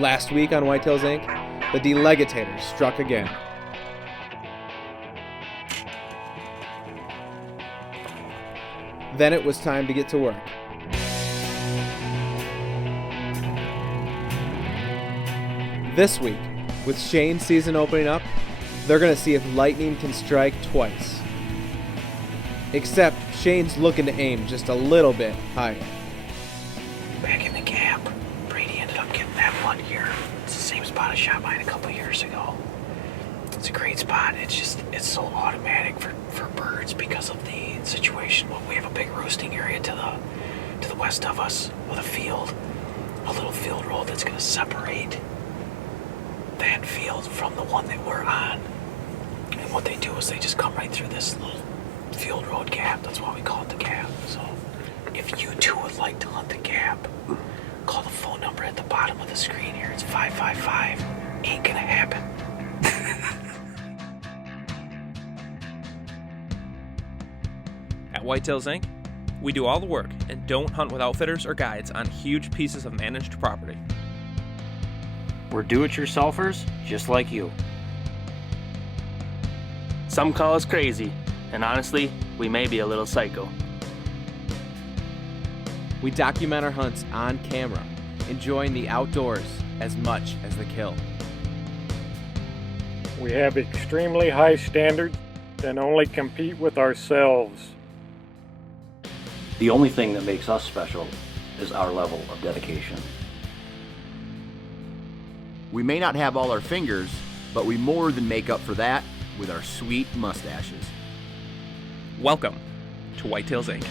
Last week on Whitetails Inc., the delegatators struck again. Then it was time to get to work. This week, with Shane's season opening up, they're going to see if lightning can strike twice. Except Shane's looking to aim just a little bit higher. Back in the camp, Brady ended up getting that one here. It's the same spot I shot mine a couple years ago. It's a great spot. It's so automatic for birds because of the situation. Well, we have a big roosting area to the west of us with a little field road that's going to separate that field from the one that we're on. And what they do is they just come right through this little field road gap. That's why we call it the gap. So if you two would like to hunt the gap, call the phone number at the bottom of the screen here. It's 555. Ain't gonna happen. At Whitetails Inc., we do all the work and don't hunt with outfitters or guides on huge pieces of managed property. We're do-it-yourselfers, just like you. Some call us crazy, and honestly, we may be a little psycho. We document our hunts on camera, enjoying the outdoors as much as the kill. We have extremely high standards and only compete with ourselves. The only thing that makes us special is our level of dedication. We may not have all our fingers, but we more than make up for that with our sweet mustaches. Welcome to Whitetails Inc.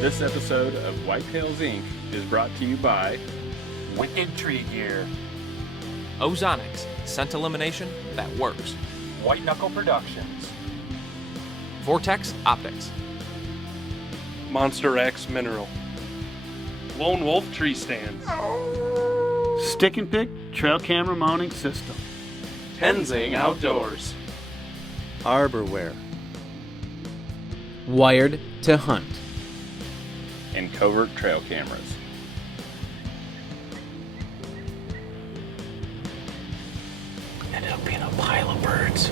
This episode of Whitetails Inc. is brought to you by Wicked Tree Gear, Ozonics, scent elimination that works. White Knuckle Productions, Vortex Optics, Monster X Mineral, Lone Wolf Tree Stands, Stick and Pick Trail Camera Mounting System, Tenzing Outdoors, Arborwear. Wired to hunt. and Covert Trail Cameras. Ended up being a pile of birds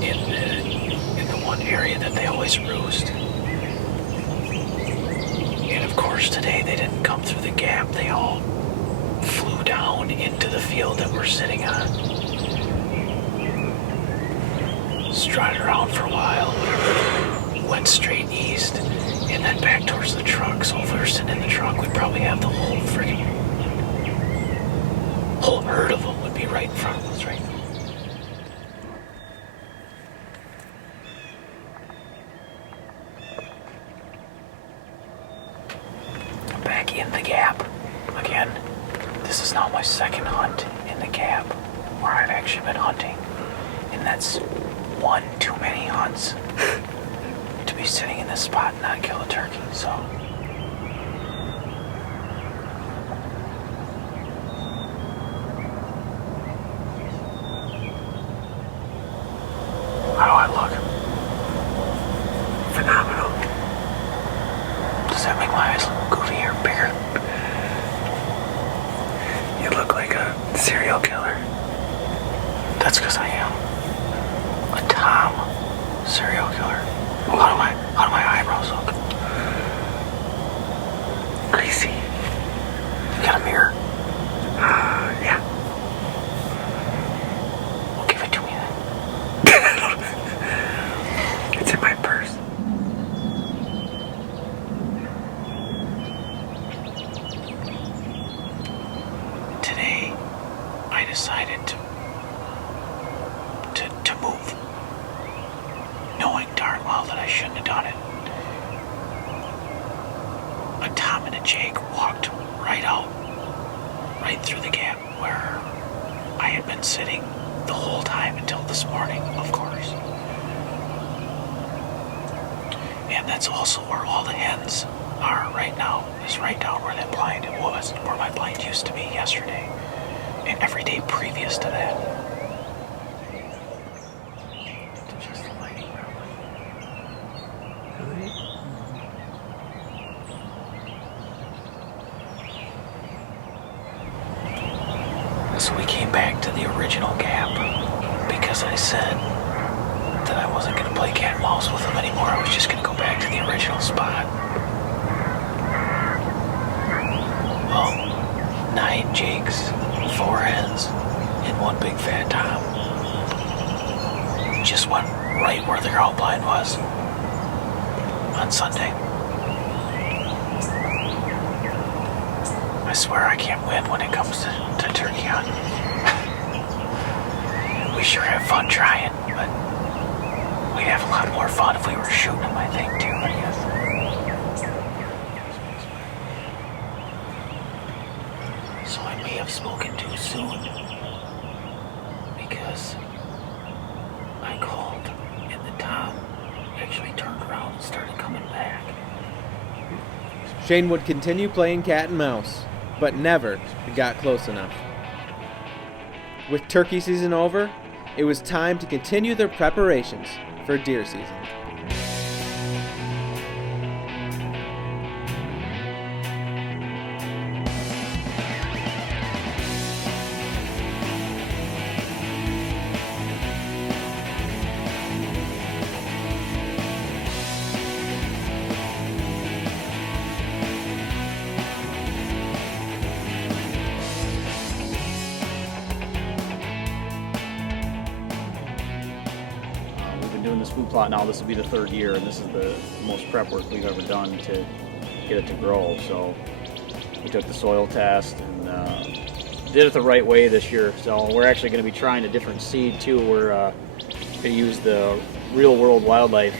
in the one area that they always roost. And of course today they didn't come through the gap. They all flew down into the field that we're sitting on. Strutted around for a while, went straight east, and then back towards the truck. So if we were sitting in the truck, we'd probably have the whole herd of them would be right in front of us right now. Back in the gap again. This is now my second hunt in the gap where I've actually been hunting, and that's one too many hunts to be sitting in this spot and not kill a turkey. So how do I look? Phenomenal. Does that make my eyes look goofy or bigger? You look like a serial killer. That's because I am. A Tom serial killer. How do my eyebrows look? Greasy. You got a mirror? Yeah. Well, give it to me then. It's in my purse. Today, I decided to move, knowing darn well that I shouldn't have done it. A Tom and a Jake walked right through the gap where I had been sitting the whole time until this morning, of course. And that's also where all the hens are right now is right down where that blind was, where my blind used to be yesterday, and every day previous to that. Just the lighting, really. So we came back to the original gap because I said that I wasn't going to play cat and mouse with him anymore. I was just going to go back to the original spot. Well, 9 jigs, 4 hens, and 1 big fat tom. Just went right where the ground blind was on Sunday. I swear I can't win when it comes to turkey hunting. We sure have fun trying, but we'd have a lot more fun if we were shooting them, I think, too, I guess. So I may have spoken too soon, because I called and the tom actually turned around and started coming back. Shane would continue playing cat and mouse, but never got close enough. With turkey season over, it was time to continue their preparations for deer season. Doing this food plot now, this will be the 3rd year, and this is the most prep work we've ever done to get it to grow. So we took the soil test and did it the right way this year. So we're actually going to be trying a different seed too. We're going to use the Real World Wildlife.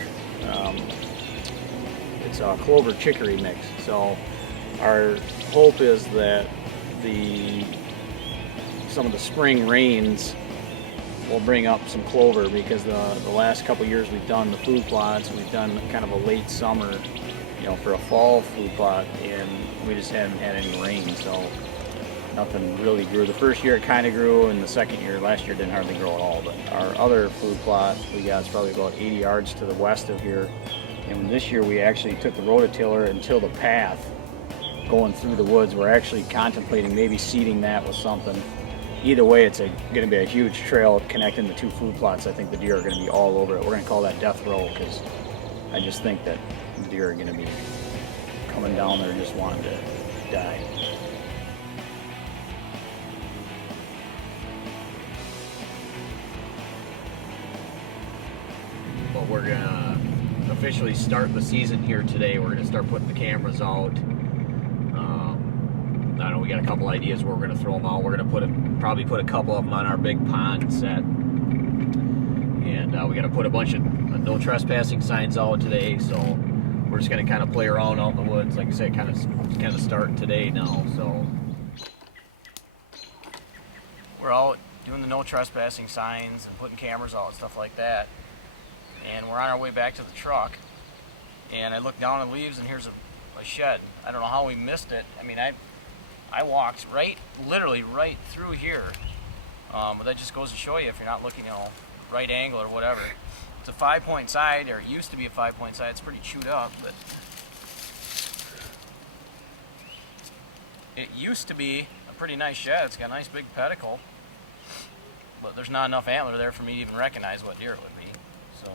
It's a clover chicory mix. So our hope is that some of the spring rains will bring up some clover, because the last couple years we've done the food plots, we've done kind of a late summer, for a fall food plot, and we just haven't had any rain, so nothing really grew. The first year it kind of grew, and the second year, last year, didn't hardly grow at all. But our other food plot we got is probably about 80 yards to the west of here, and this year we actually took the rototiller until the path going through the woods. We're actually contemplating maybe seeding that with something. Either way, it's going to be a huge trail connecting the 2 food plots. I think the deer are going to be all over it. We're going to call that Death Row, because I just think that the deer are going to be coming down there and just wanting to die. But we're going to officially start the season here today. We're going to start putting the cameras out. I know we got a couple ideas where we're going to throw them out. We're going to probably put a couple of them on our big pond set. And we got to put a bunch of no trespassing signs out today. So we're just going to kind of play around out in the woods. Like I said, kind of starting today now. So we're out doing the no trespassing signs and putting cameras out and stuff like that. And we're on our way back to the truck. And I look down at the leaves, and here's a shed. I don't know how we missed it. I mean, I walked literally right through here, but that just goes to show you, if you're not looking, right angle or whatever. It's a 5-point side, or it used to be a 5-point side. It's pretty chewed up, but it used to be a pretty nice shed. It's got a nice big pedicle, but there's not enough antler there for me to even recognize what deer it would be. So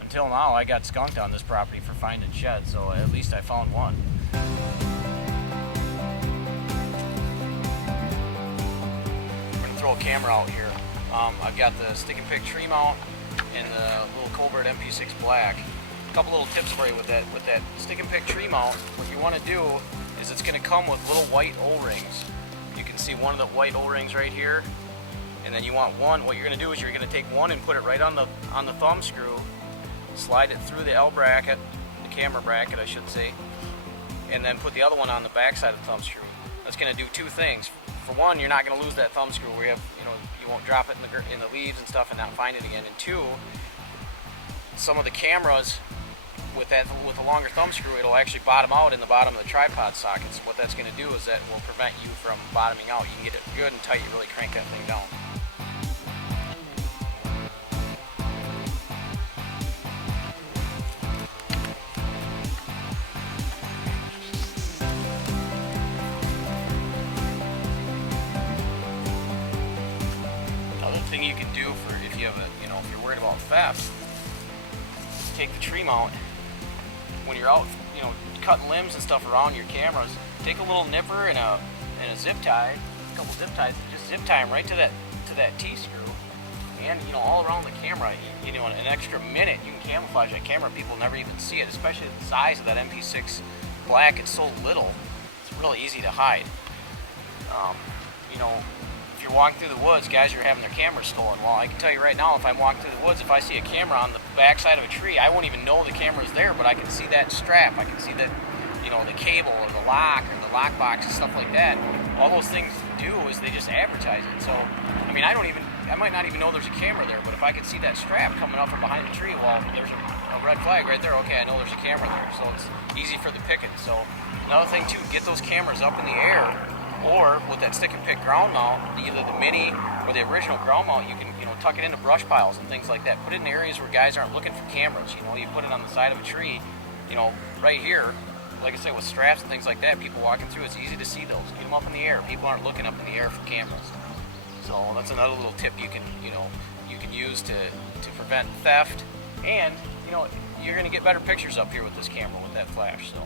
until now, I got skunked on this property for finding sheds, so at least I found one. We're going to throw a camera out here. I've got the stick and pick tree mount and the little Colbert MP6 Black. A couple little tips for you with that stick and pick tree mount. What you want to do is it's going to come with little white O-rings. You can see one of the white O-rings right here, and then you want one. What you're going to do is you're going to take one and put it right on the thumb screw. Slide it through the L bracket, the camera bracket I should say, and then put the other one on the back side of the thumb screw. That's going to do 2 things. For one, you're not going to lose that thumb screw where you won't drop it in the leaves and stuff and not find it again. And 2, some of the cameras with a longer thumb screw, it'll actually bottom out in the bottom of the tripod socket. So what that's going to do is that will prevent you from bottoming out. You can get it good and tight, you really crank that thing down. Another thing you can do for if you have a, if you're worried about theft, take the tree mount when you're out, cutting limbs and stuff around your cameras. Take a little nipper and a zip tie, a couple zip ties, and just zip tie them right to that T-screw, and all around the camera. In an extra minute, you can camouflage that camera. People never even see it, especially the size of that MP6 Black. It's so little, it's really easy to hide. If you're walking through the woods, guys are having their cameras stolen. Well, I can tell you right now, if I'm walking through the woods, if I see a camera on the backside of a tree, I won't even know the camera's there, but I can see that strap. I can see that, the cable or the lock or the lock box and stuff like that. All those things do is they just advertise it. So, I might not even know there's a camera there, but if I can see that strap coming up from behind the tree, well, there's a red flag right there. Okay, I know there's a camera there. So it's easy for the picking. So another thing too, get those cameras up in the air. Or with that stick and pick ground mount, either the mini or the original ground mount, you can tuck it into brush piles and things like that. Put it in areas where guys aren't looking for cameras. You put it on the side of a tree, right here. Like I said, with straps and things like that, people walking through, it's easy to see those. Get them up in the air. People aren't looking up in the air for cameras. So that's another little tip you can use to prevent theft. And you're going to get better pictures up here with this camera with that flash. So.